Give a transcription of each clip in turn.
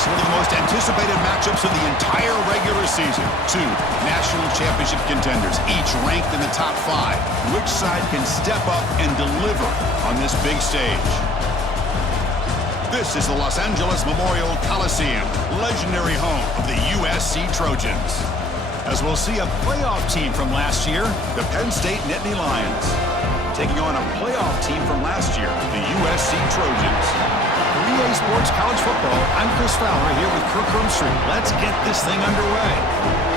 next, one of the most anticipated matchups of the entire regular season. Two national championship contenders, each ranked in the top 5. Which side can step up and deliver on this big stage? This is the Los Angeles Memorial Coliseum, legendary home of the USC Trojans. As we'll see a playoff team from last year, the Penn State Nittany Lions, taking on a playoff team from last year, the USC Trojans. For EA Sports College Football, I'm Chris Fowler here with Kirk Hermstreet. Let's get this thing underway.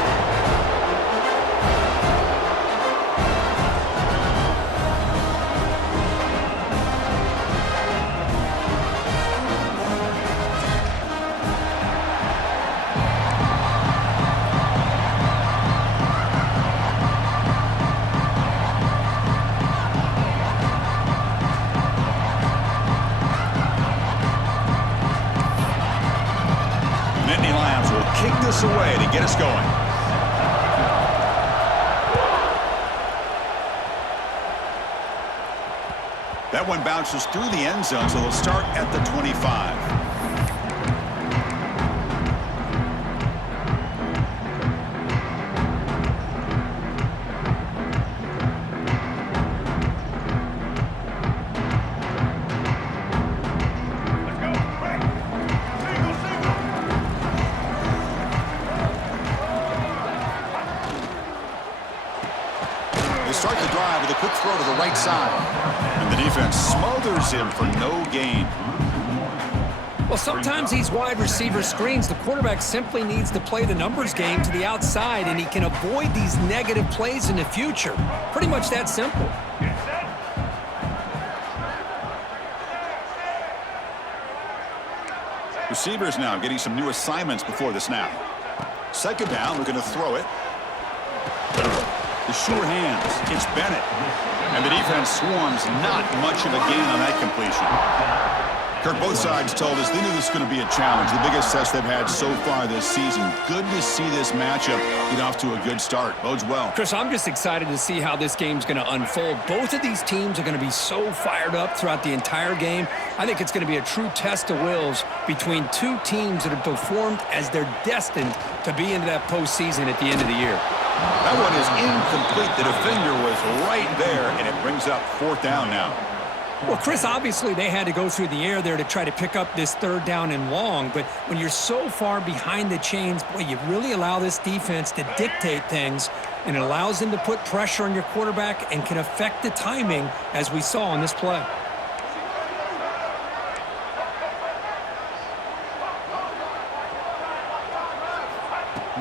Kick this away to get us going. That one bounces through the end zone, so they'll start at the 25. Start the drive with a quick throw to the right side. And the defense smothers him for no gain. Well, sometimes these wide receiver screens, the quarterback simply needs to play the numbers game to the outside, and he can avoid these negative plays in the future. Pretty much that simple. Receivers now getting some new assignments before the snap. Second down, we're going to throw it. The sure hands, it's Bennett. And the defense swarms, not much of a gain on that completion. Kirk, both sides told us they knew this was going to be a challenge, the biggest test they've had so far this season. Good to see this matchup get off to a good start. Bodes well. Chris, I'm just excited to see how this game's going to unfold. Both of these teams are going to be so fired up throughout the entire game. I think it's going to be a true test of wills between two teams that have performed as they're destined to be into that postseason at the end of the year. That one is incomplete. The defender was right there, and it brings up fourth down now. Well, Chris, obviously they had to go through the air there to try to pick up this third down and long, but when you're so far behind the chains, boy, you really allow this defense to dictate things, and it allows them to put pressure on your quarterback and can affect the timing, as we saw on this play.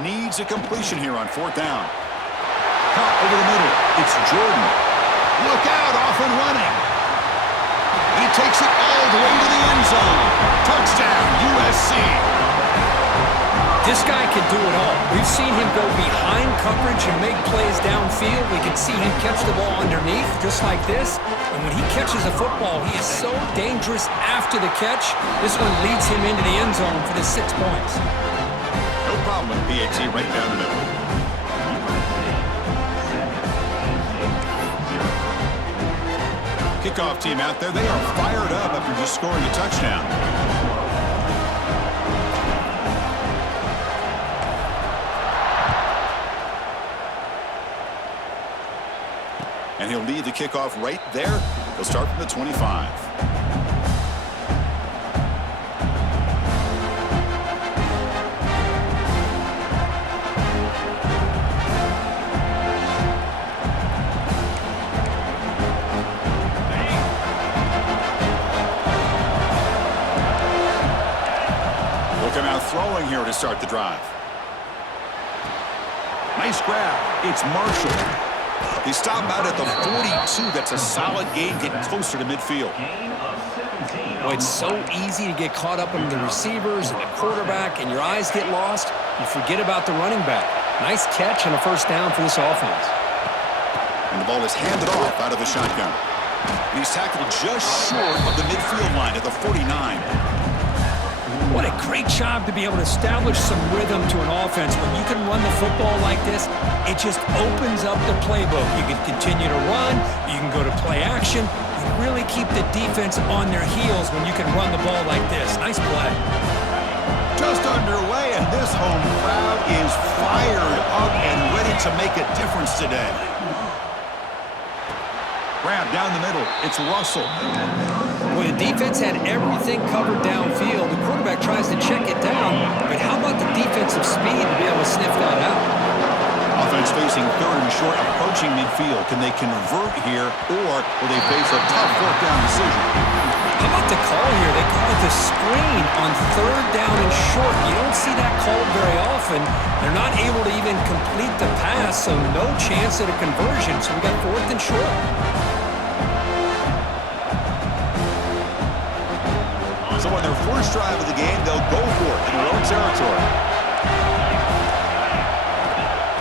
Needs a completion here on fourth down. Caught over the middle. It's Jordan. Look out, off and running. And he takes it all the way to the end zone. Touchdown, USC. This guy can do it all. We've seen him go behind coverage and make plays downfield. We can see him catch the ball underneath, just like this. And when he catches a football, he is so dangerous after the catch. This one leads him into the end zone for the 6 points. No problem with PAT right down the middle. Kickoff team out there. They are fired up after just scoring a touchdown. And he'll lead the kickoff right there. He'll start from the 25. Throwing here to start the drive. Nice grab. It's Marshall. He stopped out at the 42. That's a solid gain, getting closer to midfield. Well, it's so easy to get caught up in the receivers and the quarterback, and your eyes get lost. You forget about the running back. Nice catch and a first down for this offense. And the ball is handed off out of the shotgun. And he's tackled just short of the midfield line at the 49. What a great job to be able to establish some rhythm to an offense. When you can run the football like this, it just opens up the playbook. You can continue to run. You can go to play action. You really keep the defense on their heels when you can run the ball like this. Nice play. Just underway, and this home crowd is fired up and ready to make a difference today. Grab down the middle. It's Russell. Well, the defense had everything covered downfield. The quarterback tries to check it down, but how about the defensive speed to be able to sniff that out? Offense facing third and short, approaching midfield. Can they convert here, or will they face a tough fourth down decision? How about the call here? They call it the screen on third down and short. You don't see that called very often. They're not able to even complete the pass, so no chance at a conversion. So we got fourth and short. So on their first drive of the game, they'll go for it in their own territory.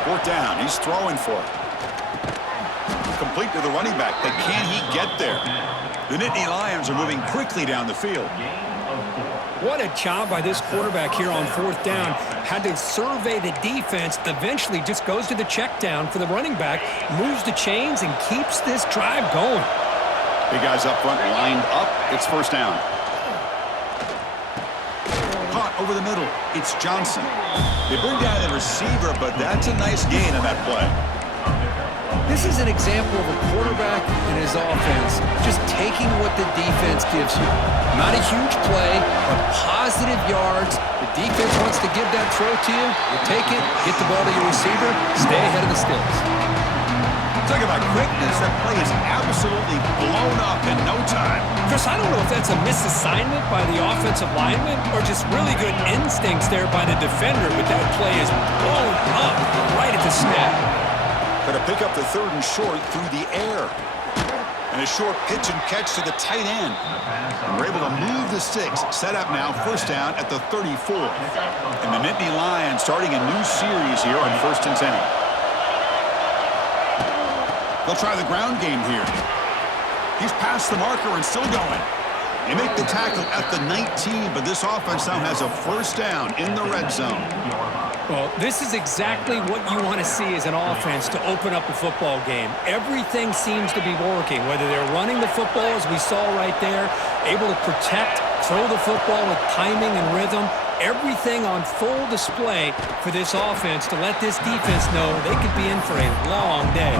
Fourth down, he's throwing for it. Complete to the running back, but can he get there? The Nittany Lions are moving quickly down the field. What a job by this quarterback here on fourth down. Had to survey the defense, eventually just goes to the check down for the running back, moves the chains, and keeps this drive going. Big guys up front lined up. It's first down. Caught over the middle. It's Johnson. They bring down the receiver, but that's a nice gain on that play. This is an example of a quarterback and his offense just taking what the defense gives you. Not a huge play, but positive yards. The defense wants to give that throw to you. You take it, get the ball to your receiver, stay ahead of the sticks. Talk about quickness. That play is absolutely blown up in no time. Chris, I don't know if that's a misassignment by the offensive lineman or just really good instincts there by the defender, but that play is blown up right at the snap. Got to pick up the third and short through the air. And a short pitch and catch to the tight end. And we're able to move the sticks. Set up now, first down at the 34. And the Nittany Lions starting a new series here on 1st and 10. They'll try the ground game here. He's past the marker and still going. They make the tackle at the 19, but this offense now has a first down in the red zone. Well, this is exactly what you want to see as an offense to open up a football game. Everything seems to be working, whether they're running the football, as we saw right there, able to protect, throw the football with timing and rhythm. Everything on full display for this offense to let this defense know they could be in for a long day.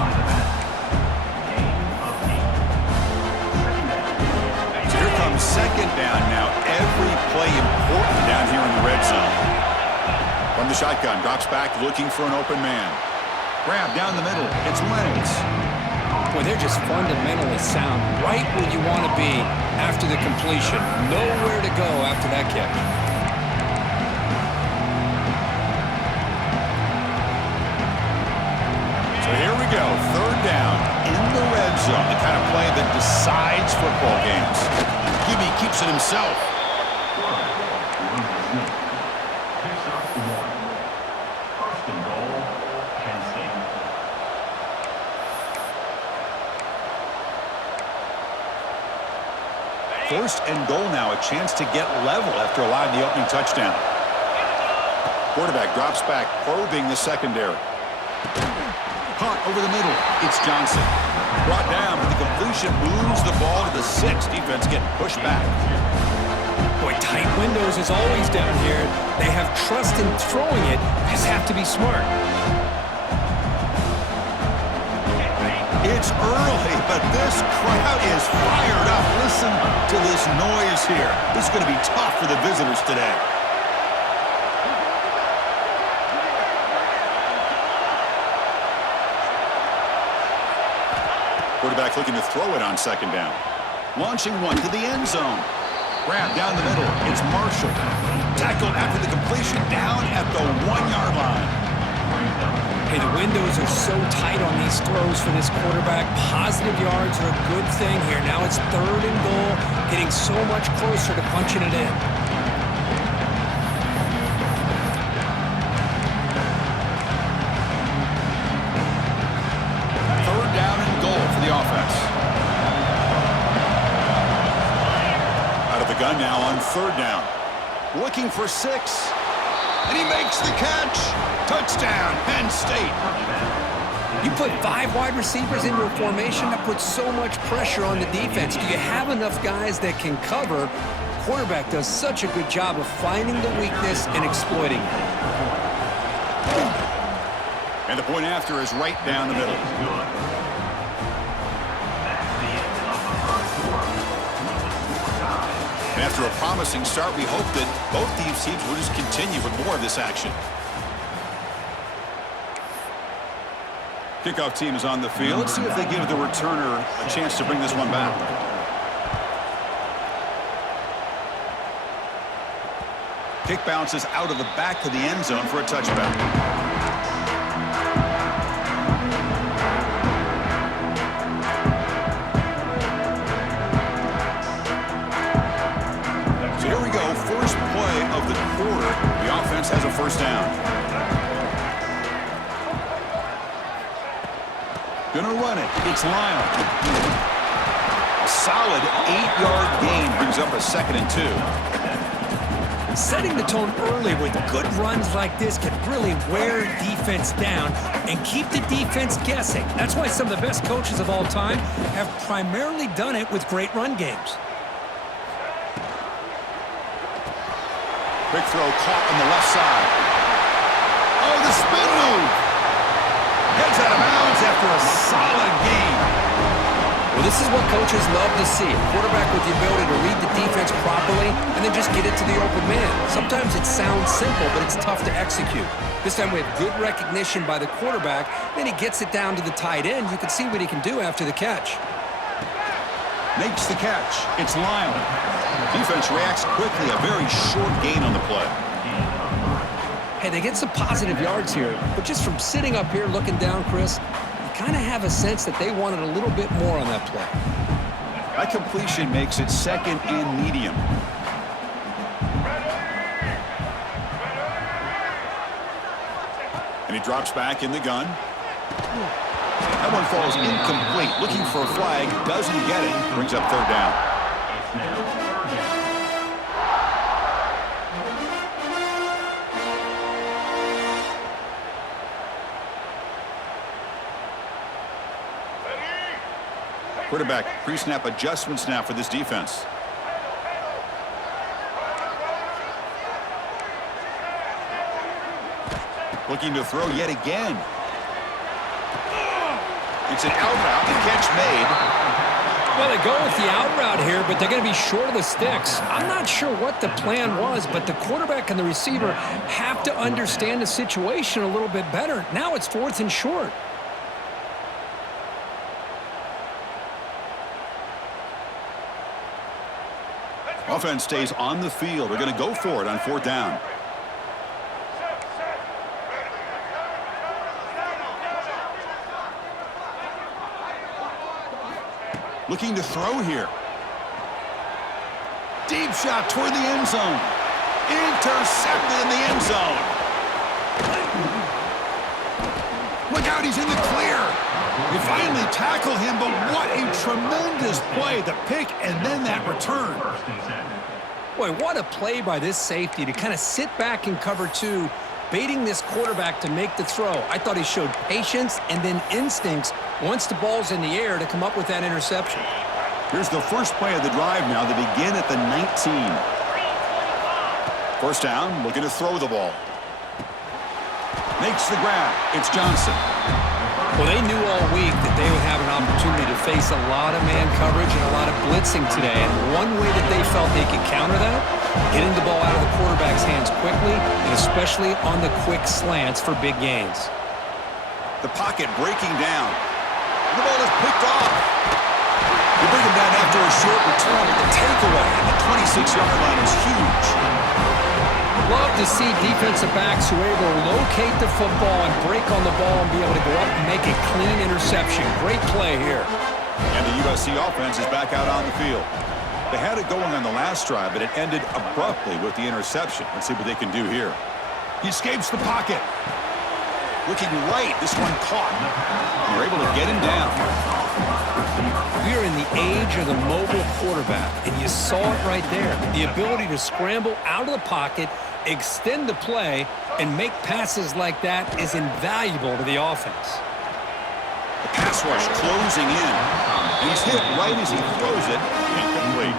So here comes second down now. Every play important down here in the red zone. From the shotgun, drops back, looking for an open man. Grab down the middle. It's Reynolds. Boy, they're just fundamentally sound. Right where you want to be after the completion. Nowhere to go after that catch. So here we go. Third down in the red zone. The kind of play that decides football games. Gibby keeps it himself. First and goal now, a chance to get level after allowing the opening touchdown. Quarterback drops back, probing the secondary. Caught over the middle. It's Johnson. Brought down, but the completion moves the ball to the 6. Defense getting pushed back. Boy, tight windows is always down here. They have trust in throwing it. Just have to be smart. It's early, but this crowd is fired up. Listen to this noise here. This is going to be tough for the visitors today. Quarterback looking to throw it on second down. Launching one to the end zone. Grab down the middle. It's Marshall. Tackled after the completion down at the 1-yard line. Hey, the windows are so tight on these throws for this quarterback. Positive yards are a good thing here. Now it's third and goal, getting so much closer to punching it in. Third down and goal for the offense. Out of the gun now on third down. Looking for 6. And he makes the catch. Touchdown, Penn State. You put 5 wide receivers into a formation that puts so much pressure on the defense. Do you have enough guys that can cover? quarterback does such a good job of finding the weakness and exploiting it. And the point after is right down the middle. And after a promising start, we hope that both these teams will just continue with more of this action. Kickoff team is on the field. Let's see if they give the returner a chance to bring this one back. Kick bounces out of the back of the end zone for a touchback. So here we go. First play of the quarter. The offense has a first down. Gonna run it. It's Lyle. A solid 8-yard gain brings up a 2nd and 2. Setting the tone early with good runs like this can really wear defense down and keep the defense guessing. That's why some of the best coaches of all time have primarily done it with great run games. Quick throw caught on the left side. Oh, the spin move. Heads out of bounds after a solid game. Well, this is what coaches love to see. A quarterback with the ability to read the defense properly and then just get it to the open man. Sometimes it sounds simple, but it's tough to execute. This time we have good recognition by the quarterback. Then he gets it down to the tight end. You can see what he can do after the catch. Makes the catch. It's Lyle. Defense reacts quickly. A very short gain on the play. Hey, they get some positive yards here, but just from sitting up here looking down, Chris, you kind of have a sense that they wanted a little bit more on that play. That completion makes it 2nd and medium. And he drops back in the gun. That one falls incomplete. Looking for a flag, doesn't get it. Brings up 3rd down. Quarterback pre-snap adjustments now for this defense. Looking to throw yet again. It's an out route. The catch made. Well, they go with the out route here, but they're going to be short of the sticks. I'm not sure what the plan was, but the quarterback and the receiver have to understand the situation a little bit better. Now it's 4th and short. Offense stays on the field. They're going to go for it on 4th down. Looking to throw here. Deep shot toward the end zone. Intercepted in the end zone. Look out, he's in the clear. We finally tackle him, but what a tremendous play. The pick and then that return. Boy, what a play by this safety to kind of sit back in cover 2, baiting this quarterback to make the throw. I thought he showed patience and then instincts once the ball's in the air to come up with that interception. Here's the first play of the drive now. They begin at the 19. First down, looking to throw the ball. Makes the grab. It's Johnson. Well, they knew all week that they would have an opportunity to face a lot of man coverage and a lot of blitzing today. And one way that they felt they could counter that, getting the ball out of the quarterback's hands quickly, and especially on the quick slants for big gains. The pocket breaking down. The ball is picked off. They bring him down after a short return, but the takeaway at the 26-yard line is huge. Love to see defensive backs who are able to locate the football and break on the ball and be able to go up and make a clean interception. Great play here. And the USC offense is back out on the field. They had it going on the last drive, but it ended abruptly with the interception. Let's see what they can do here. He escapes the pocket. Looking right, this one caught. And they're able to get him down. We are in the age of the mobile quarterback, and you saw it right there. The ability to scramble out of the pocket, extend the play, and make passes like that is invaluable to the offense. The pass rush closing in. And he's hit right as he throws it. Incomplete.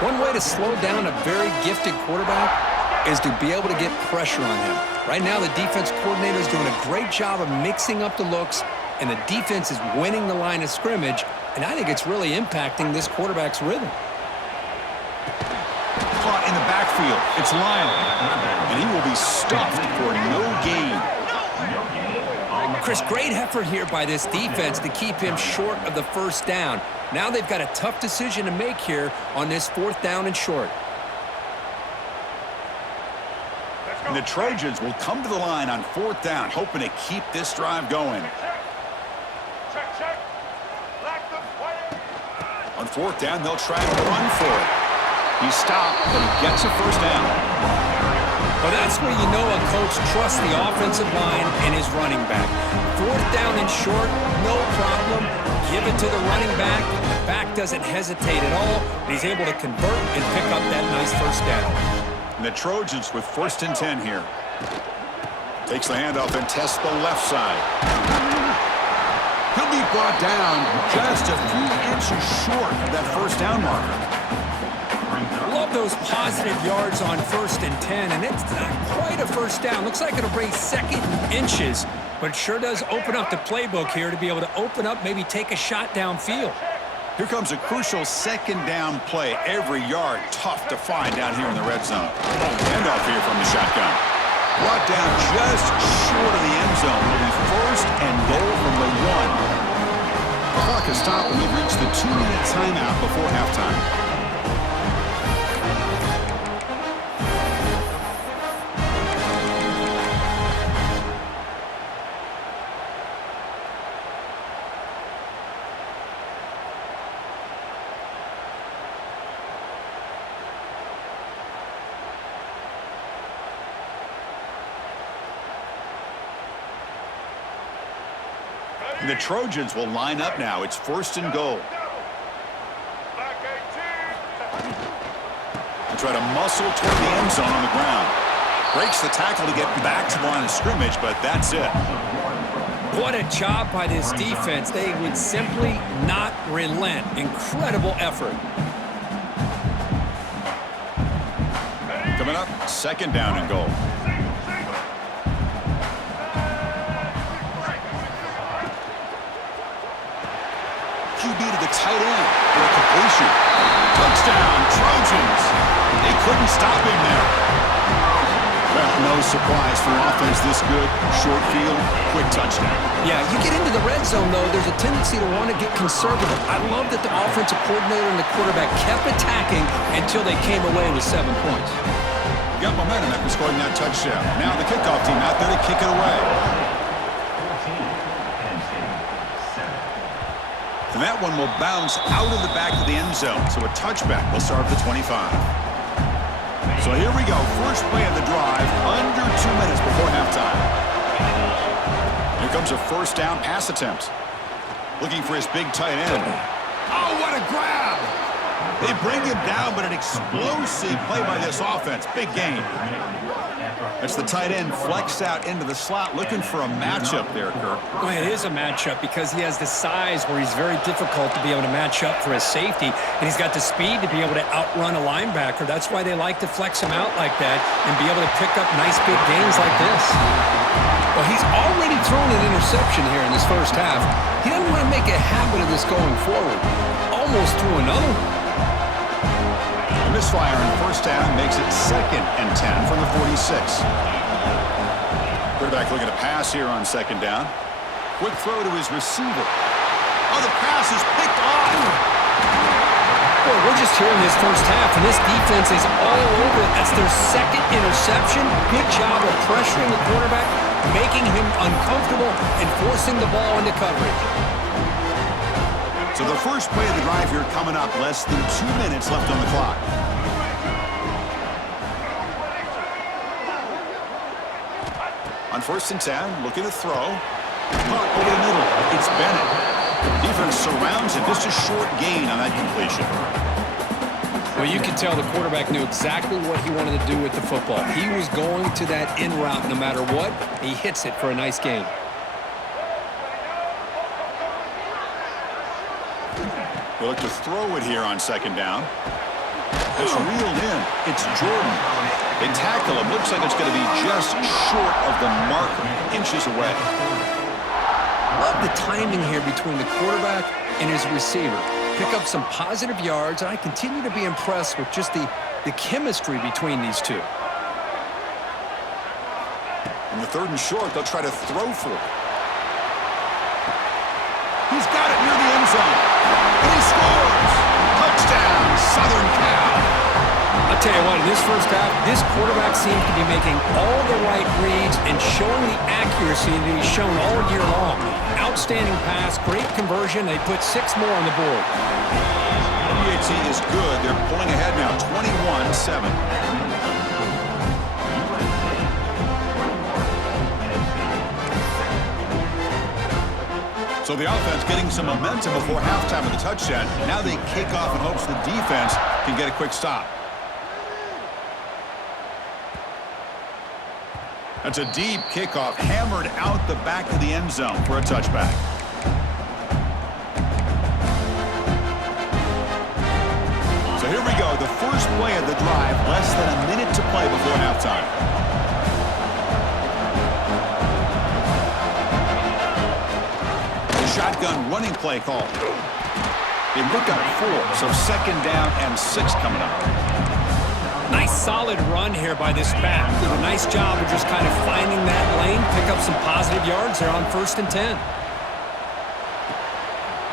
One way to slow down a very gifted quarterback is to be able to get pressure on him. Right now, the defense coordinator is doing a great job of mixing up the looks, and the defense is winning the line of scrimmage, and I think it's really impacting this quarterback's rhythm. Caught in the backfield. It's Lyle, and he will be stuffed for no gain. Chris, great effort here by this defense to keep him short of the first down. Now they've got a tough decision to make here on this 4th down and short. And the Trojans will come to the line on 4th down, hoping to keep this drive going. On 4th down, they'll try to run for it. He's stopped, but he gets a first down. Well, that's where you know a coach trusts the offensive line and his running back. 4th down and short, no problem. Give it to the running back. The back doesn't hesitate at all. He's able to convert and pick up that nice first down. And the Trojans with 1st and 10 here. Takes the handoff and tests the left side. He'll be brought down just a few inches short of that first down marker. Love those positive yards on 1st and 10, and it's not quite a first down. Looks like it'll bring 2nd inches, but it sure does open up the playbook here to be able to open up, maybe take a shot downfield. Here comes a crucial 2nd down play. Every yard tough to find down here in the red zone. Handoff here from the shotgun. Brought down just short of the end zone. Will be 1st and goal from the 1. The clock has stopped, and we've reached the 2-minute timeout before halftime. The Trojans will line up now. It's 1st and goal. They try to muscle toward the end zone on the ground. Breaks the tackle to get back to the line of scrimmage, but that's it. What a job by this defense. They would simply not relent. Incredible effort. Coming up, 2nd down and goal. QB to the tight end for a completion. Touchdown, Trojans. They couldn't stop him there. Well, no surprise for offense this good. Short field, quick touchdown. Yeah, you get into the red zone, though, there's a tendency to want to get conservative. I love that the offensive coordinator and the quarterback kept attacking until they came away with 7 points. Got momentum after scoring that touchdown. Now the kickoff team out there to kick it away. And that one will bounce out of the back of the end zone. So a touchback will start at the 25. So here we go. First play of the drive, under 2 minutes before halftime. Here comes a 1st down pass attempt. Looking for his big tight end. Oh, what a grab! They bring him down, but an explosive play by this offense. Big gain. That's the tight end flexed out into the slot, looking for a matchup there, Kirk. Well, it is a matchup because he has the size where he's very difficult to be able to match up for his safety, and he's got the speed to be able to outrun a linebacker. That's why they like to flex him out like that and be able to pick up nice big gains like this. Well, he's already thrown an interception here in this first half. He doesn't want to make a habit of this going forward. Almost threw another one. Misfire in 1st down makes it 2nd and 10 from the 46. Quarterback looking to pass here on 2nd down. Quick throw to his receiver. Oh, the pass is picked off. Boy, we're just here in this first half, and this defense is all over it. That's their 2nd interception. Good job of pressuring the quarterback, making him uncomfortable, and forcing the ball into coverage. So the first play of the drive here coming up. Less than 2 minutes left on the clock. On 1st and 10, looking to throw. Caught over the middle. It's Bennett. Defense surrounds him. Just a short gain on that completion. Well, you can tell the quarterback knew exactly what he wanted to do with the football. He was going to that in route no matter what. He hits it for a nice gain. They look to throw it here on 2nd down. It's reeled in. It's Jordan. They tackle him. Looks like it's going to be just short of the marker, inches away. Love the timing here between the quarterback and his receiver. Pick up some positive yards, and I continue to be impressed with just the chemistry between these two. On the 3rd and short, they'll try to throw for it. He's got it near the end zone. And he scores! Touchdown, Southern Cal! I'll tell you what, in this first half, this quarterback seems to be making all the right reads and showing the accuracy that he's shown all year long. Outstanding pass, great conversion. They put 6 more on the board. PAT is good. They're pulling ahead now, 21-7. So the offense getting some momentum before halftime of the touchdown. Now they kick off in hopes the defense can get a quick stop. That's a deep kickoff, hammered out the back of the end zone for a touchback. So here we go, the first play of the drive, less than a minute to play before halftime. The shotgun running play call. They look up 4, so 2nd down and 6 coming up. Nice solid run here by this back. Did a nice job of just kind of finding that lane, pick up some positive yards. They're on 1st and 10.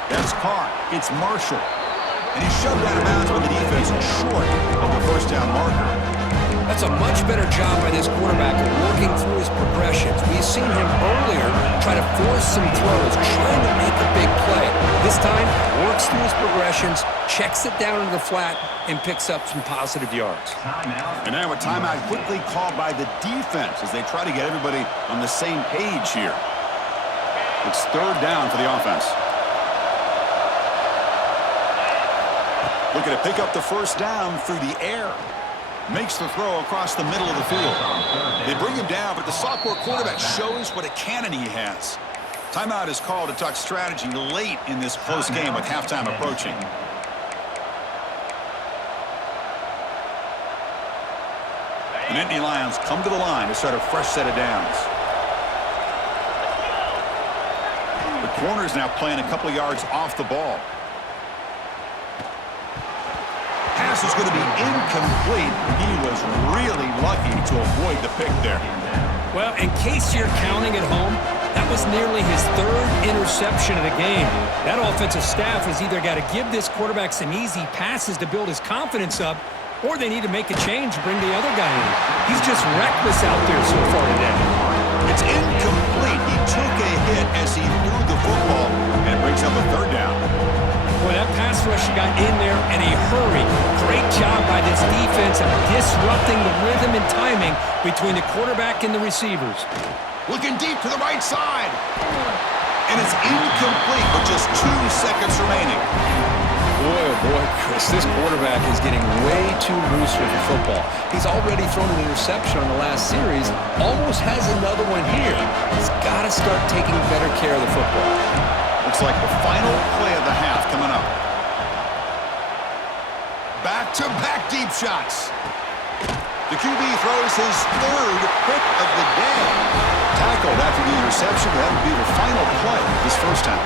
That's caught. It's Marshall. And he shoved out of bounds when the defense was short of the 1st down marker. That's a much better job by this quarterback of working through his progressions. We've seen him earlier try to force some throws, trying to make a big play. This time, works through his progressions, checks it down into the flat, and picks up some positive yards. And now a timeout quickly called by the defense as they try to get everybody on the same page here. It's 3rd down for the offense. Looking to pick up the 1st down through the air. Makes the throw across the middle of the field. They bring him down, but the sophomore quarterback shows what a cannon he has. Timeout is called to talk strategy late in this close game with halftime approaching. The Nittany Lions come to the line to start a fresh set of downs. The corner's now playing a couple of yards off the ball. Pass is going to be incomplete. He was really lucky to avoid the pick there. Well, in case you're counting at home, that was nearly his 3rd interception of the game. That offensive staff has either got to give this quarterback some easy passes to build his confidence up, or they need to make a change and bring the other guy in. He's just reckless out there so far today. It's incomplete. He took a hit as he threw the football, and it brings up a 3rd down. Boy, that pass rush got in there in a hurry. Great job by this defense of disrupting the rhythm and timing between the quarterback and the receivers. Looking deep to the right side. And it's incomplete with just 2 seconds remaining. Boy, oh boy, Chris, this quarterback is getting way too loose with the football. He's already thrown an interception on the last series, almost has another one here. He's got to start taking better care of the football. Looks like the final play of the half coming up. Back-to-back deep shots. The QB throws his 3rd pick of the day. Tackled after the interception. That would be the final play this first half.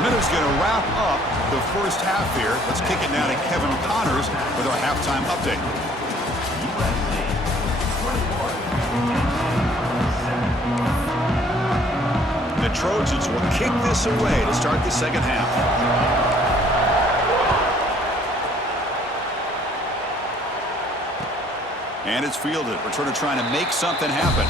Minutes going to wrap up the first half here. Let's kick it now to Kevin Connors with our halftime update. The Trojans will kick this away to start the 2nd half. And it's fielded. Returner trying to make something happen.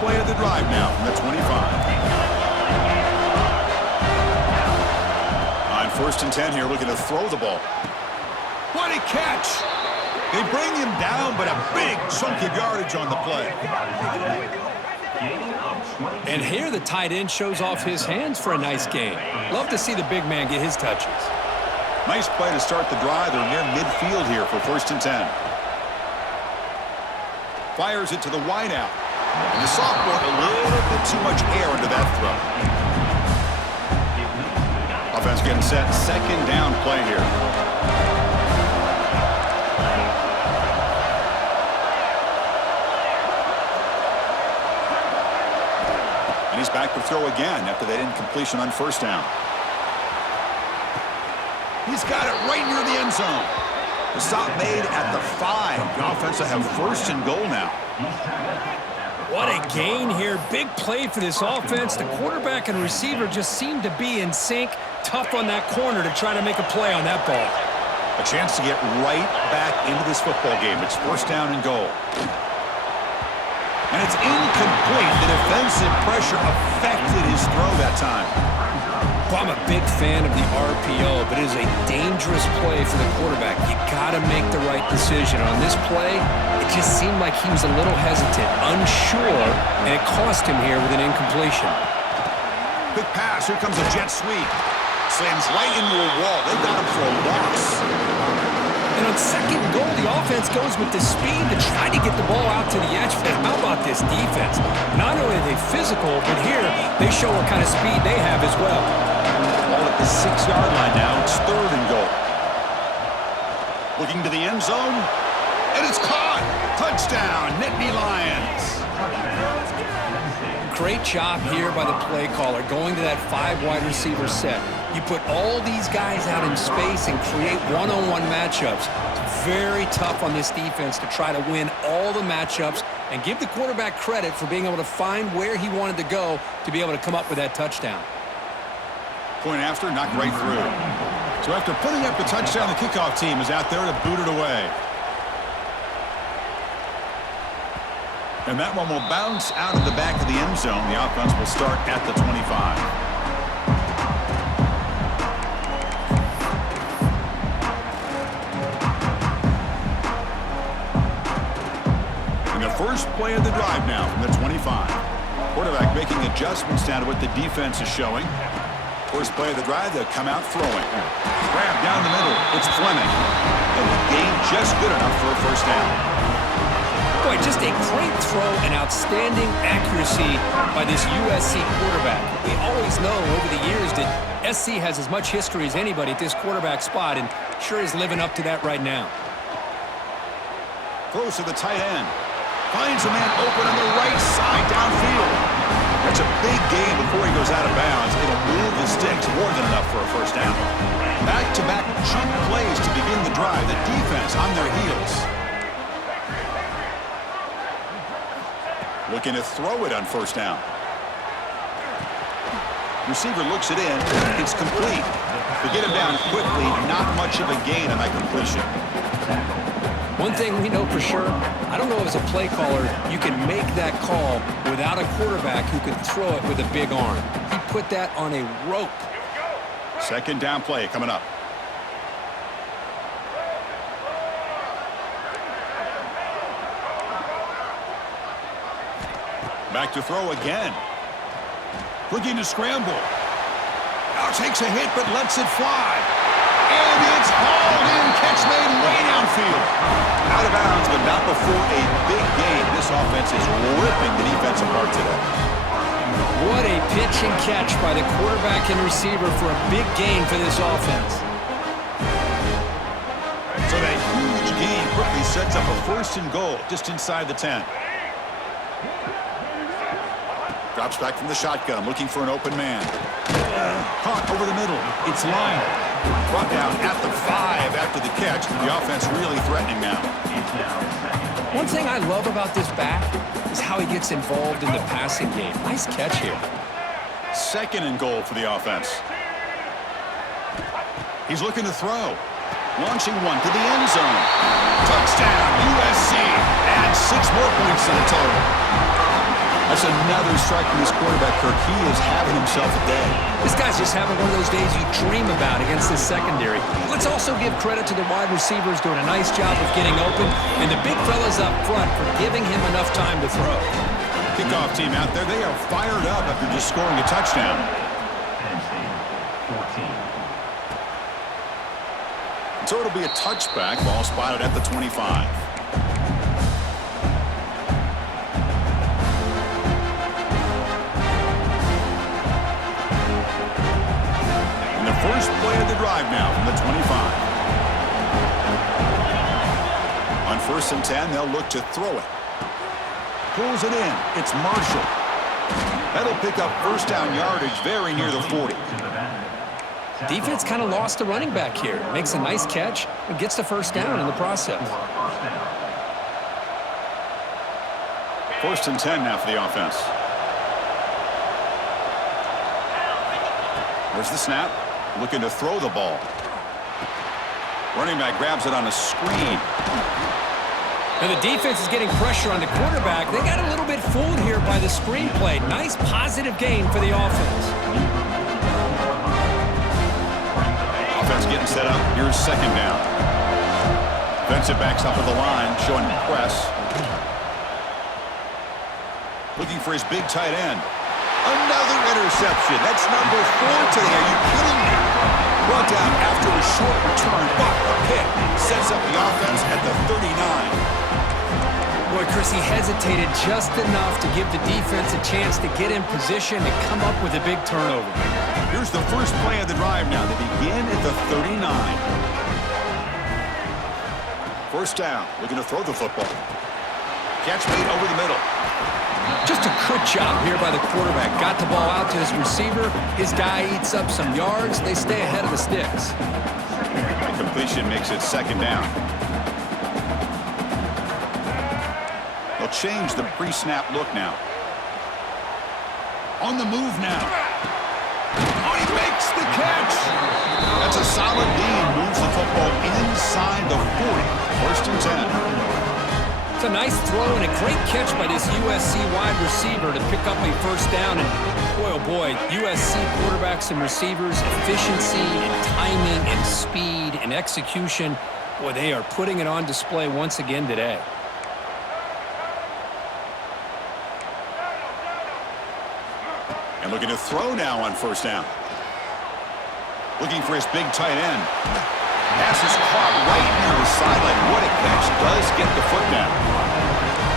Play of the drive now from the 25. On 1st and 10 here, looking to throw the ball. What a catch! They bring him down, but a big chunk of yardage on the play. And here the tight end shows off his hands for a nice gain. Love to see the big man get his touches. Nice play to start the drive. They're near midfield here for 1st and 10. Fires it to the wideout. And the sophomore, a little bit too much air into that throw. Offense getting set. 2nd down play here. And he's back to throw again after that incompletion on 1st down. He's got it right near the end zone. The stop made at the 5. The offense will have 1st and goal now. What a gain here. Big play for this offense. The quarterback and receiver just seem to be in sync. Tough on that corner to try to make a play on that ball. A chance to get right back into this football game. It's 1st down and goal. And it's incomplete. The defensive pressure affected his throw that time. Well, I'm a big fan of the RPO, but it is a dangerous play for the quarterback. You got to make the right decision. On this play, it just seemed like he was a little hesitant, unsure, and it cost him here with an incompletion. Quick pass. Here comes a jet sweep. Slams right into a wall. They got him for a loss. And on 2nd and goal, the offense goes with the speed to try to get the ball out to the edge. But how about this defense? Not only are they physical, but here they show what kind of speed they have as well. Ball at the 6-yard line now. It's 3rd and goal. Looking to the end zone. And it's caught. Touchdown, Nittany Lions. Great job here by the play caller, going to that 5 wide receiver set. You put all these guys out in space and create one-on-one matchups. It's very tough on this defense to try to win all the matchups and give the quarterback credit for being able to find where he wanted to go to be able to come up with that touchdown. Point after, knocked right through. So after putting up the touchdown, the kickoff team is out there to boot it away. And that one will bounce out of the back of the end zone. The offense will start at the 25. First play of the drive now from the 25. Quarterback making adjustments down to what the defense is showing. First play of the drive, they'll come out throwing. Grab down the middle. It's Fleming. And the gain just good enough for a 1st down. Boy, just a great throw and outstanding accuracy by this USC quarterback. We always know over the years that SC has as much history as anybody at this quarterback spot, and sure is living up to that right now. Throws to the tight end. Finds a man open on the right side downfield. That's a big gain before he goes out of bounds. It'll move the sticks more than enough for a 1st down. Back-to-back chunk plays to begin the drive. The defense on their heels. Looking to throw it on 1st down. Receiver looks it in. It's complete. To get him down quickly, not much of a gain on that completion. One thing we know for sure, I don't know as a play caller, you can make that call without a quarterback who can throw it with a big arm. He put that on a rope. 2nd down play coming up. Back to throw again. Looking to scramble. Now takes a hit but lets it fly. And it's hauled in. Catch made way downfield. Out of bounds, but not before a big gain. This offense is ripping the defense apart today. What a pitch and catch by the quarterback and receiver for a big gain for this offense. So that huge gain quickly sets up a 1st and goal just inside the 10. Drops back from the shotgun, looking for an open man. Caught over the middle. It's Lyon. Brought down at the 5 after the catch. The offense really threatening now. One thing I love about this back is how he gets involved in the passing game. Nice catch here. 2nd and goal for the offense. He's looking to throw. Launching one to the end zone. Touchdown, USC. Add 6 more points to the total. That's another strike from his quarterback, Kirk. He is having himself a day. This guy's just having one of those days you dream about against this secondary. Let's also also give credit to the wide receivers doing a nice job of getting open, and the big fellas up front for giving him enough time to throw. Kickoff team out there, they are fired up after just scoring a touchdown. Penn State, 14. So it'll be a touchback, ball spotted at the 25. And the first play of the drive now from the 25. On 1st and 10, they'll look to throw it. Pulls it in. It's Marshall. That'll pick up first down yardage very near the 40. Defense kind of lost the running back here. Makes a nice catch and gets the first down in the process. 1st and 10 now for the offense. There's the snap. Looking to throw the ball. Running back grabs it on a screen. And the defense is getting pressure on the quarterback. They got a little bit fooled here by the screenplay. Nice positive gain for the offense. Offense getting set up. Here's 2nd down. Defensive backs up at the line, showing press. Looking for his big tight end. Another interception. That's number 4 today. Are you kidding me? Brought down after a short return, but a pick sets up the offense at the 39. Boy, Chris, he hesitated just enough to give the defense a chance to get in position and come up with a big turnover. Here's the first play of the drive now. They begin at the 39. 1st down, looking to throw the football. Catch made over the middle. Just a good job here by the quarterback. Got the ball out to his receiver. His guy eats up some yards. They stay ahead of the sticks. The completion makes it 2nd down. They'll change the pre-snap look now. On the move now. Oh, he makes the catch. That's a solid gain. Moves the football inside the 40. 1st and 10. It's a nice throw and a great catch by this USC wide receiver to pick up a first down. And boy, oh boy, USC quarterbacks and receivers, efficiency and timing and speed and execution. Boy, they are putting it on display once again today. And looking to throw now on 1st down. Looking for his big tight end. Pass is caught right near the sideline. What a catch. Does get the foot down.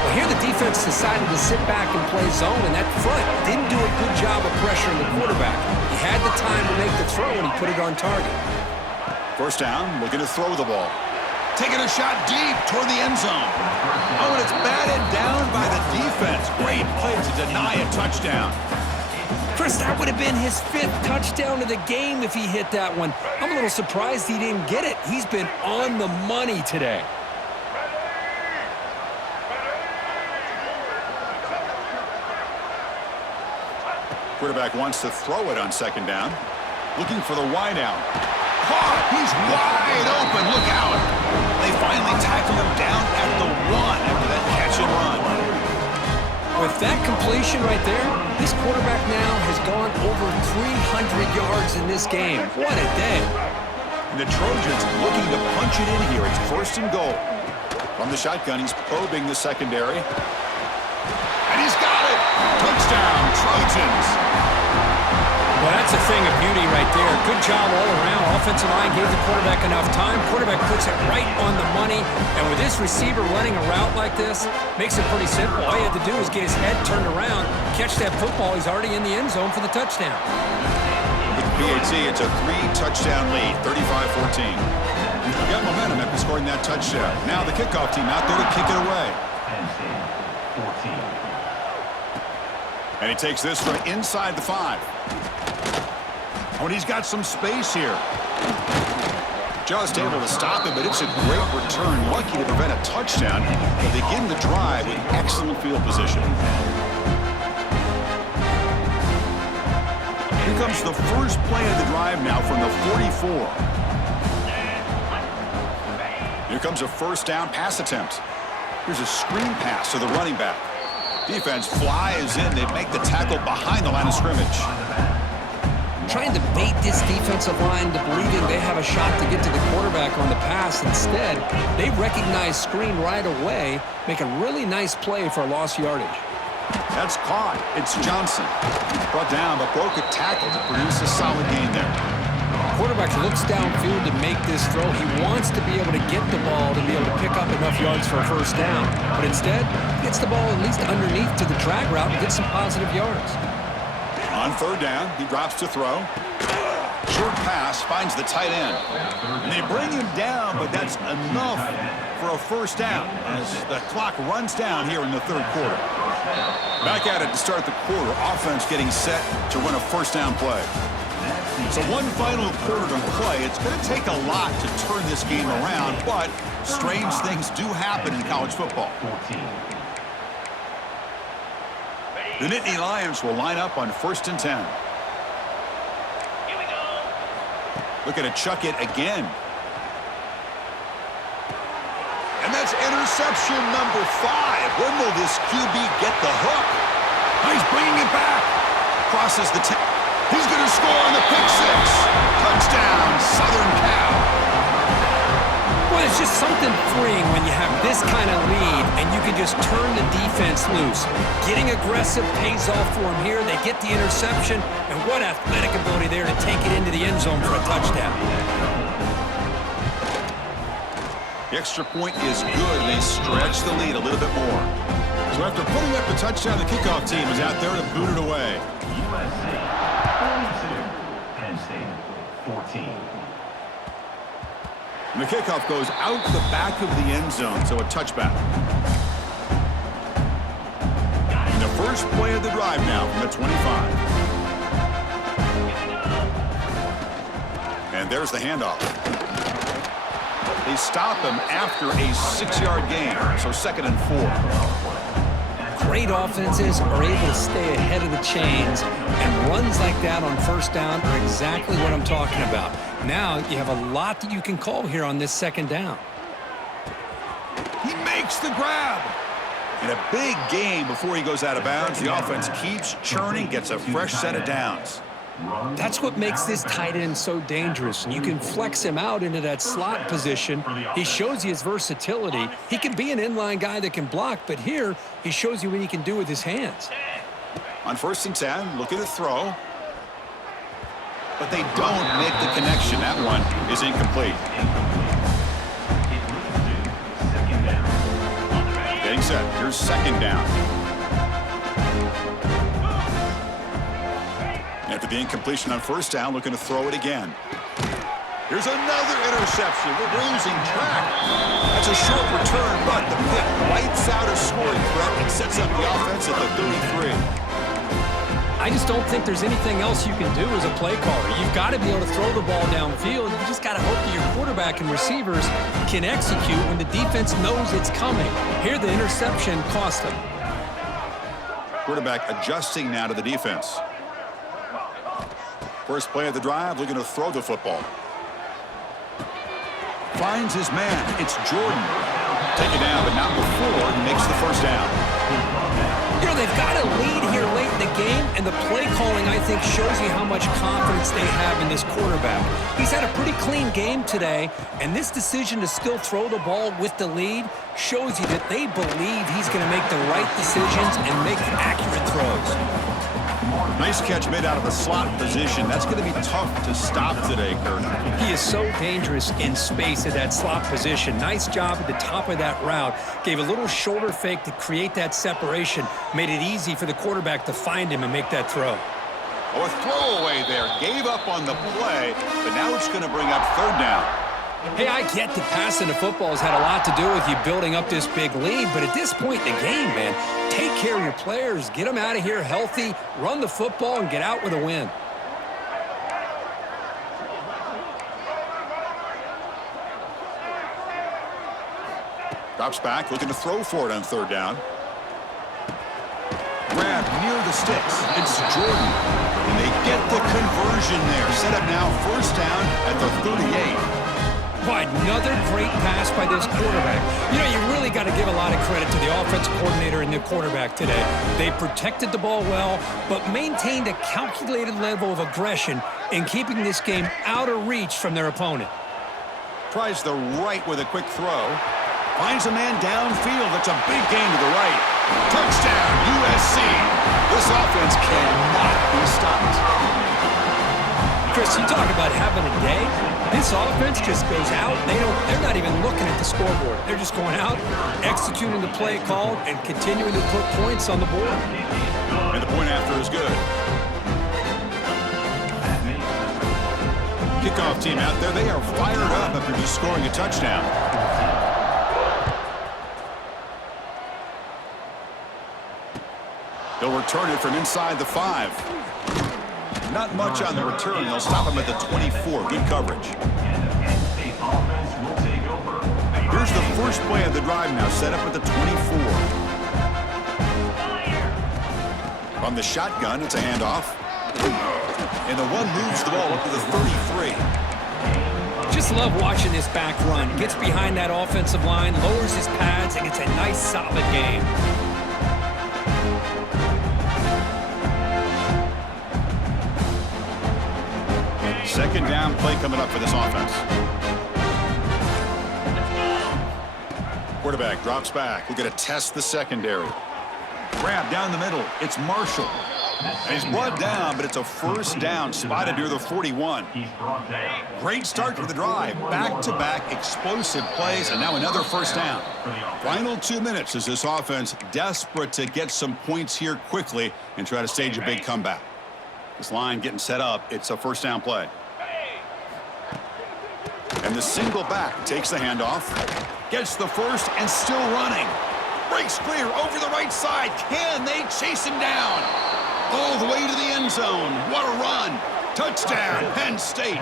Well, here the defense decided to sit back and play zone, and that front didn't do a good job of pressuring the quarterback. He had the time to make the throw, and he put it on target. 1st down, looking to throw the ball. Taking a shot deep toward the end zone. Oh, and it's batted down by the defense. Great play to deny a touchdown. Chris, that would have been his 5th touchdown of the game if he hit that one. I'm a little surprised he didn't get it. He's been on the money today. Quarterback wants to throw it on 2nd down. Looking for the wide out. Caught! He's wide open. Look out! They finally tackle him down at the 1 after that catch and run. With that completion right there, this quarterback now has gone over 300 yards in this game. What a day. And the Trojans looking to punch it in here. It's 1st and goal. From the shotgun, he's probing the secondary. And he's got it! Touchdown, Trojans! Well, that's a thing of beauty right there. Good job all around. Offensive line gave the quarterback enough time. Quarterback puts it right on the money. And with this receiver running a route like this, makes it pretty simple. All he had to do was get his head turned around, catch that football. He's already in the end zone for the touchdown. With the PAT, it's a 3-touchdown lead, 35-14. Got momentum after scoring that touchdown. Now the kickoff team out there to kick it away. Penn State, 14. And he takes this from inside the 5. Oh, and he's got some space here. Just able to stop him, but it's a great return. Lucky to prevent a touchdown, but they begin the drive with excellent field position. Here comes the first play of the drive now from the 44. Here comes a 1st down pass attempt. Here's a screen pass to the running back. Defense flies in. They make the tackle behind the line of scrimmage. Trying to bait this defensive line to believing they have a shot to get to the quarterback. pass. Instead, they recognize screen right away, make a really nice play for lost yardage. That's caught. It's Johnson. Brought down, but broke a tackle to produce a solid gain there. Quarterback looks downfield to make this throw. He wants to be able to get the ball to be able to pick up enough yards for a first down. But instead, gets the ball at least underneath to the drag route and gets some positive yards. On third down, he drops to throw. Short pass finds the tight end. And they bring him down, but that's enough for a first down as the clock runs down here in the third quarter. Back at it to start the quarter. Offense getting set to run a first down play. So one final quarter to play. It's going to take a lot to turn this game around, but strange things do happen in college football. The Nittany Lions will line up on 1st and 10. Looking to chuck it again. And that's interception number 5. When will this QB get the hook? He's bringing it back. Crosses the 10. He's going to score on the pick 6. Touchdown, Southern Cal. Well, it's just something freeing when you have this kind of lead and you can just turn the defense loose. Getting aggressive pays off for them here. They get the interception, and what athletic ability there to take it into the end zone for a touchdown. The extra point is good. They stretch the lead a little bit more. So after putting up the touchdown, the kickoff team is out there to boot it away. USC 42, Penn State 14. And the kickoff goes out the back of the end zone, so a touchback. And the first play of the drive now from the 25. And there's the handoff. They stop him after a 6-yard gain, so 2nd and 4. Great offenses are able to stay ahead of the chains, and runs like that on first down are exactly what I'm talking about. Now you have a lot that you can call here on this 2nd down. He makes the grab. And a big gain before he goes out of bounds. The offense keeps churning, gets a fresh set of downs. That's what makes this tight end so dangerous. You can flex him out into that slot position. He shows you his versatility. He can be an inline guy that can block, but here he shows you what he can do with his hands. On 1st and 10, looking to throw. But they don't make the connection. That one is incomplete. Getting set. Here's 2nd down. After the incompletion on 1st down, looking to throw it again. Here's another interception. We're losing track. That's a short return, but the pick wipes out a scoring threat and sets up the offense at the 33. I just don't think there's anything else you can do as a play caller. You've got to be able to throw the ball downfield. You just got to hope that your quarterback and receivers can execute when the defense knows it's coming. Here, the interception cost them. Quarterback adjusting now to the defense. First play of the drive, looking to throw the football. Finds his man. It's Jordan. Take it down, but not before he makes the first down. You know, they've got a lead here late in the game, and the play calling, I think, shows you how much confidence they have in this quarterback. He's had a pretty clean game today, and this decision to still throw the ball with the lead shows you that they believe he's going to make the right decisions and make accurate throws. Nice catch made out of the slot position. That's going to be tough to stop today, Kurt. He is so dangerous in space at that slot position. Nice job at the top of that route. Gave a little shoulder fake to create that separation. Made it easy for the quarterback to find him and make that throw. Oh, a throwaway there. Gave up on the play, but now it's going to bring up 3rd down. Hey, I get that passing the football has had a lot to do with you building up this big lead, but at this point in the game, man, take care of your players, get them out of here healthy, run the football, and get out with a win. Drops back, looking to throw for it on 3rd down. Grab near the sticks. It's Jordan. And they get the conversion there. Set up now 1st down at the 38. Boy, another great pass by this quarterback. You know, you really got to give a lot of credit to the offensive coordinator and the quarterback today. They protected the ball well, but maintained a calculated level of aggression in keeping this game out of reach from their opponent. Tries the right with a quick throw. Finds a man downfield. That's a big gain to the right. Touchdown, USC. This offense cannot be stopped. Chris, you talk about having a day. This offense just goes out. They're not even looking at the scoreboard. They're just going out, executing the play called, and continuing to put points on the board. And the point after is good. Kickoff team out there, they are fired up after just scoring a touchdown. They'll return it from inside the 5. Not much on the return. They'll stop him at the 24. Good coverage. Here's the first play of the drive now, set up at the 24. From the shotgun, it's a handoff. And the one moves the ball up to the 33. Just love watching this back run. Gets behind that offensive line, lowers his pads, and gets a nice, solid game. Second down play coming up for this offense. Quarterback drops back. We're going to test the secondary. Grab down the middle. It's Marshall. And he's brought down, but it's a first down spotted near the 41. Great start to the drive. Back-to-back explosive plays, and now another first down. Final 2 minutes as this offense desperate to get some points here quickly and try to stage a big comeback. This line getting set up. It's a first down play. And the single back takes the handoff. Gets the first and still running. Breaks clear over the right side. Can they chase him down? All the way to the end zone. What a run. Touchdown, Penn State.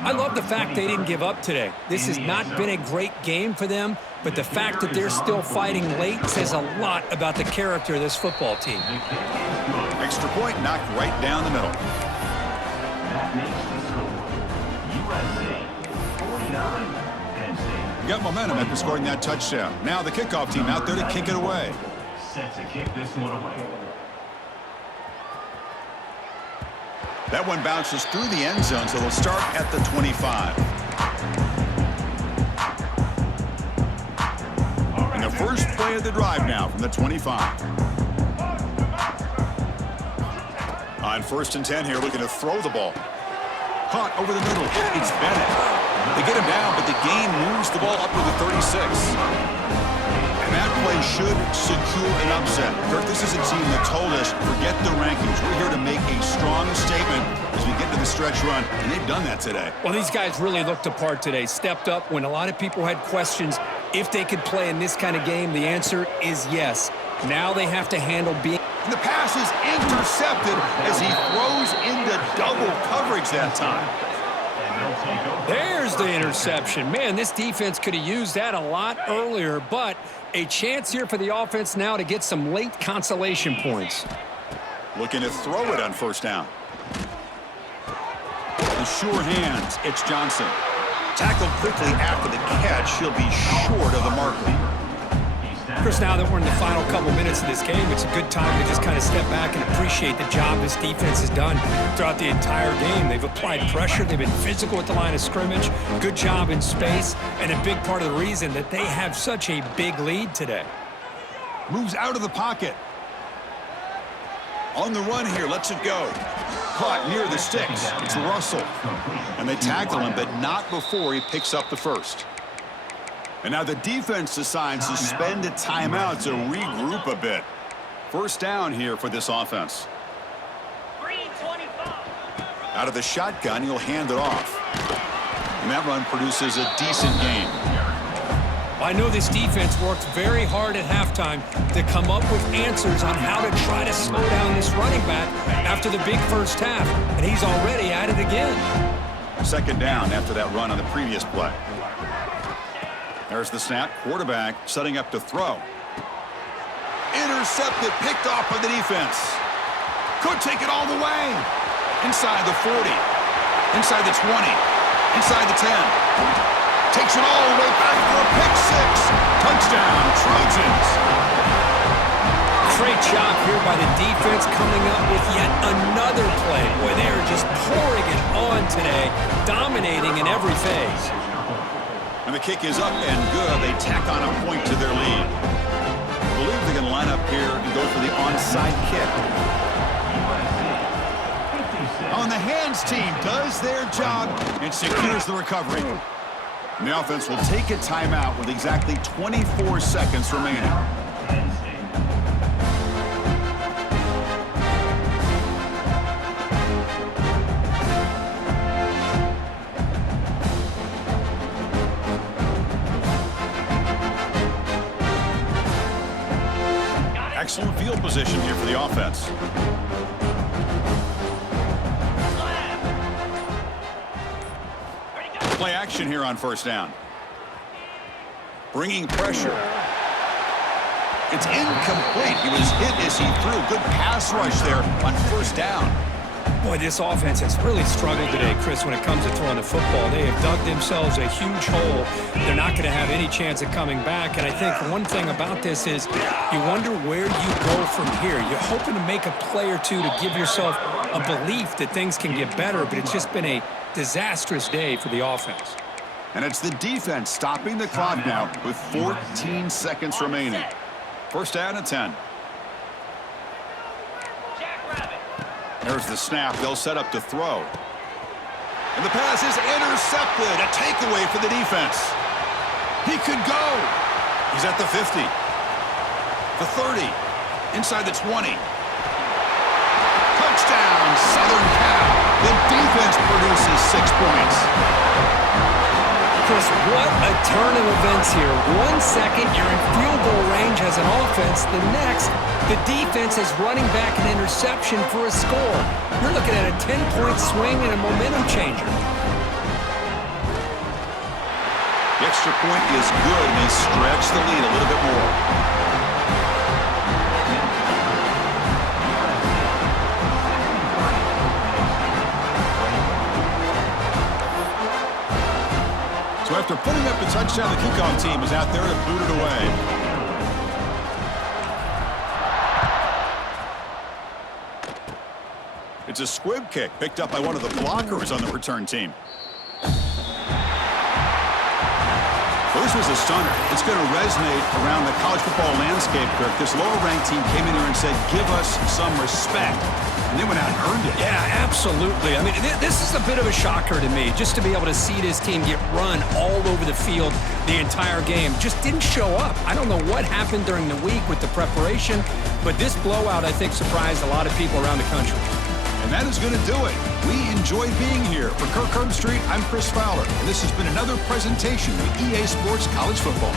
I love the fact they didn't give up today. This has not been a great game for them, but the fact that they're still fighting late says a lot about the character of this football team. Extra point knocked right down the middle. That makes the score. USC 49, Penn State. Got momentum after scoring that touchdown. Now the kickoff team out there to kick it away. Set to kick this one away. That one bounces through the end zone, so they'll start at the 25. And the first play of the drive now from the 25. On 1st and 10 here, looking to throw the ball. Caught over the middle. It's Bennett. They get him down, but the gain moves the ball up to the 36. And that play should secure an upset. Kirk, this is a team that told us, forget the rankings. We're here to make a strong statement as we get to the stretch run, and they've done that today. Well, these guys really looked the part today. Stepped up when a lot of people had questions if they could play in this kind of game. The answer is yes. Now they have to handle being... And the pass is intercepted as he throws into double coverage that time. There's the interception. Man, this defense could have used that a lot earlier, but a chance here for the offense now to get some late consolation points. Looking to throw it on first down. The sure hands, it's Johnson. Tackled quickly after the catch. He'll be short of the marker. Chris, now that we're in the final couple minutes of this game, it's a good time to just kind of step back and appreciate the job this defense has done throughout the entire game. They've applied pressure. They've been physical at the line of scrimmage. Good job in space, and a big part of the reason that they have such a big lead today. Moves out of the pocket. On the run here, lets it go. Caught near the sticks. It's Russell. And they tackle him, but not before he picks up the first. And now the defense decides to spend a timeout to regroup a bit. First down here for this offense. Out of the shotgun, he'll hand it off. And that run produces a decent gain. I know this defense worked very hard at halftime to come up with answers on how to try to slow down this running back after the big first half. And he's already at it again. Second down after that run on the previous play. There's the snap. Quarterback setting up to throw. Intercepted, picked off by the defense. Could take it all the way. Inside the 40. Inside the 20. Inside the 10. Takes it all the way back for a pick six. Touchdown, Trojans. Great job here by the defense coming up with yet another play. Boy, they are just pouring it on today, dominating in every phase. the kick is up and good. They tack on a point to their lead. I believe they're going to line up here and go for the onside kick. On the hands team does their job and secures the recovery. And the offense will take a timeout with exactly 24 seconds remaining. Excellent field position here for the offense. Play action here on first down. Bringing pressure. It's incomplete. He was hit as he threw. Good pass rush there on first down. Boy, this offense has really struggled today, Chris, when it comes to throwing the football. They have dug themselves a huge hole. They're not going to have any chance of coming back. And I think one thing about this is you wonder where you go from here. You're hoping to make a play or two to give yourself a belief that things can get better, but it's just been a disastrous day for the offense. And it's the defense stopping the clock now with 14 seconds remaining. First down and 10. There's the snap. They'll set up to throw. And the pass is intercepted. A takeaway for the defense. He could go. He's at the 50. The 30. Inside the 20. Touchdown, Southern Cal. The defense produces 6 points. Chris, what a turn of events here. 1 second, you're in field goal range as an offense. The next, the defense is running back an interception for a score. You're looking at a 10-point swing and a momentum changer. The extra point is good, and they stretch the lead a little bit more. So after putting up the touchdown, the kickoff team is out there to boot it away. It's a squib kick picked up by one of the blockers on the return team. Well, this was a stunner. It's going to resonate around the college football landscape, Kirk. This lower-ranked team came in here and said, give us some respect. And they went out and earned it. Yeah, absolutely. I mean, this is a bit of a shocker to me, just to be able to see this team get run all over the field the entire game. Just didn't show up. I don't know what happened during the week with the preparation, but this blowout, I think, surprised a lot of people around the country. And that is going to do it. We enjoy being here. For Kirk Herbstreit, I'm Chris Fowler, and this has been another presentation of EA Sports College Football.